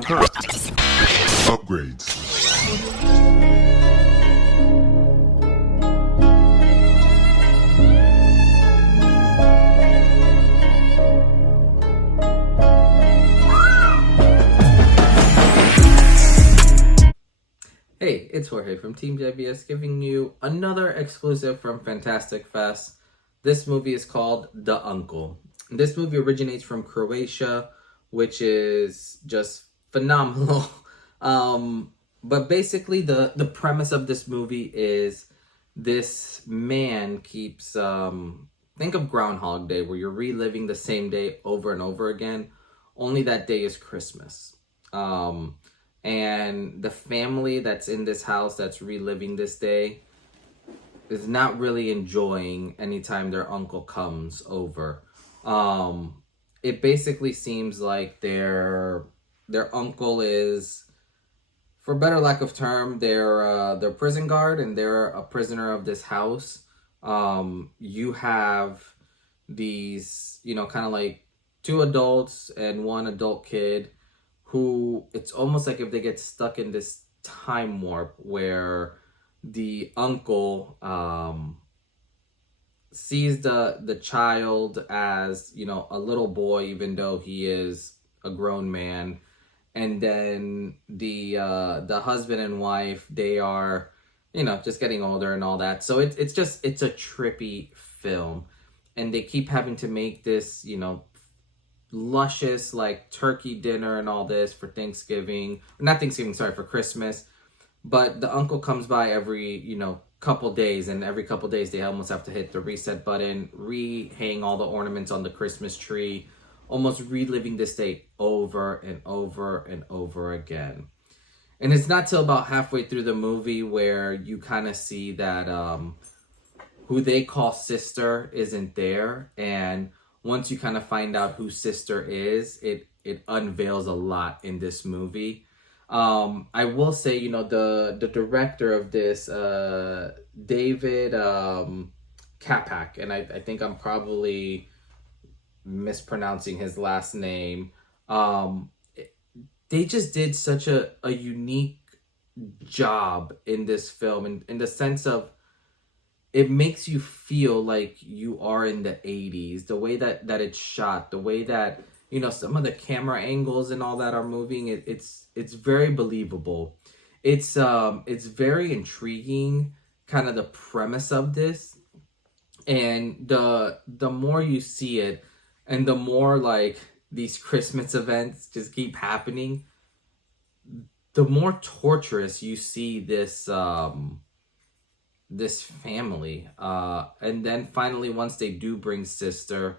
Upgrades. Hey, it's Jorge from Team JBS giving you another exclusive from Fantastic Fest. This movie is called The Uncle. This movie originates from Croatia, which is just phenomenal. But basically the premise of this movie is this man keeps, think of Groundhog Day, where you're reliving the same day over and over again, only that day is Christmas. And the family that's in this house that's reliving this day is not really enjoying anytime their uncle comes over. It basically seems like their uncle is, for better lack of term, they're prison guard and they're a prisoner of this house. You have these, kind of like two adults and one adult kid who, it's almost like if they get stuck in this time warp where the uncle sees the child as, a little boy, even though he is a grown man. And then the husband and wife, they are, just getting older and all that. So it's a trippy film. And they keep having to make this, luscious like turkey dinner and all this for Thanksgiving, for Christmas. But the uncle comes by every couple days, and every couple days they almost have to hit the reset button, re-hang all the ornaments on the Christmas tree, almost reliving this day over and over and over again. And it's not till about halfway through the movie where you kind of see that who they call sister isn't there, and once you kind of find out who sister is, it unveils a lot in this movie. I will say, the director of this, David Kapac, and I think I'm probably mispronouncing his last name. They just did such a unique job in this film, in the sense of, it makes you feel like you are in the 80s. The way that it's shot, the way that, some of the camera angles and all that are moving, it's very believable. It's very intriguing, kind of the premise of this. And the more you see it, and the more like these Christmas events just keep happening, the more torturous you see this this family. And then finally, once they do bring sister,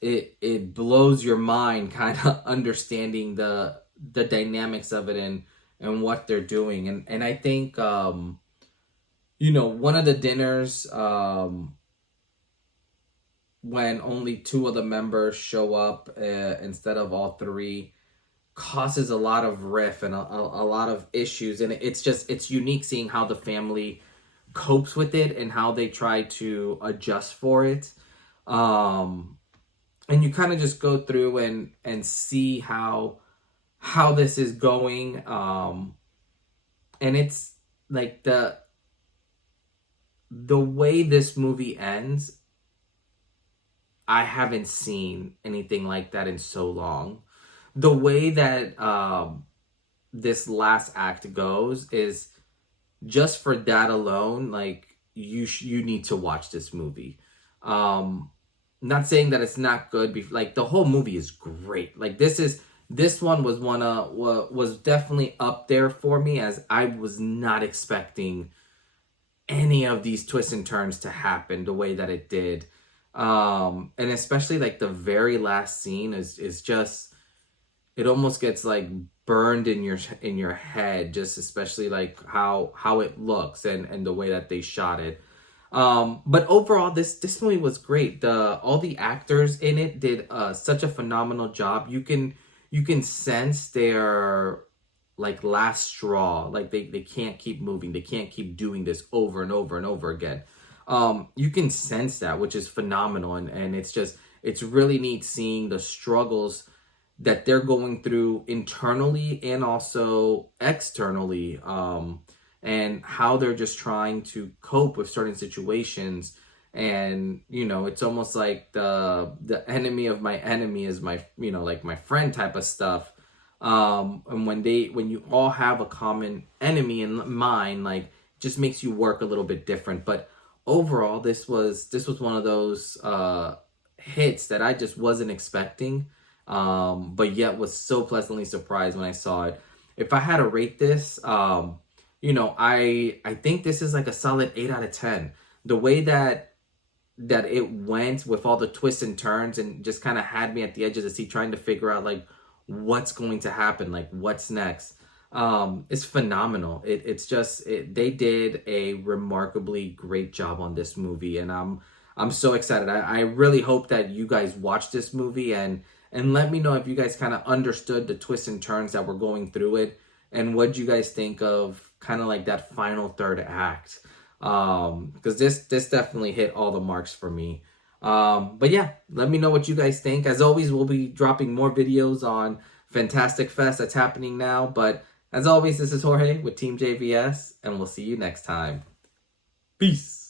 it blows your mind kind of understanding the dynamics of it and what they're doing. And I think, one of the dinners, when only two of the members show up instead of all three, causes a lot of riff and a lot of issues. And it's unique seeing how the family copes with it and how they try to adjust for it. And you kind of just go through and see how this is going. And it's like the way this movie ends, I haven't seen anything like that in so long. The way that this last act goes is, just for that alone, like you need to watch this movie. Not saying that it's not good. Like, the whole movie is great. Like, this one was definitely up there for me, as I was not expecting any of these twists and turns to happen the way that it did. And especially like the very last scene is just, it almost gets like burned in your head, just especially like how it looks and the way that they shot it. But overall, this movie was great. All the actors in it did such a phenomenal job. You can sense their like last straw. Like they can't keep moving. They can't keep doing this over and over and over again. You can sense that, which is phenomenal. And it's really neat seeing the struggles that they're going through internally and also externally, and how they're just trying to cope with certain situations. And it's almost like the enemy of my enemy is my, like my friend type of stuff. And when you all have a common enemy in mind, like, just makes you work a little bit different. But overall, this was one of those hits that I just wasn't expecting, but yet was so pleasantly surprised when I saw it. If I had to rate this, I think this is like a solid 8 out of 10. The way that it went with all the twists and turns, and just kind of had me at the edge of the seat trying to figure out like what's going to happen, like what's next. It's phenomenal. It's just they did a remarkably great job on this movie, and I'm so excited. I really hope that you guys watch this movie and let me know if you guys kind of understood the twists and turns that were going through it, and what you guys think of kind of like that final third act. Because this definitely hit all the marks for me. But yeah, let me know what you guys think. As always, we'll be dropping more videos on Fantastic Fest that's happening now. But as always, this is Jorge with Team JVS, and we'll see you next time. Peace.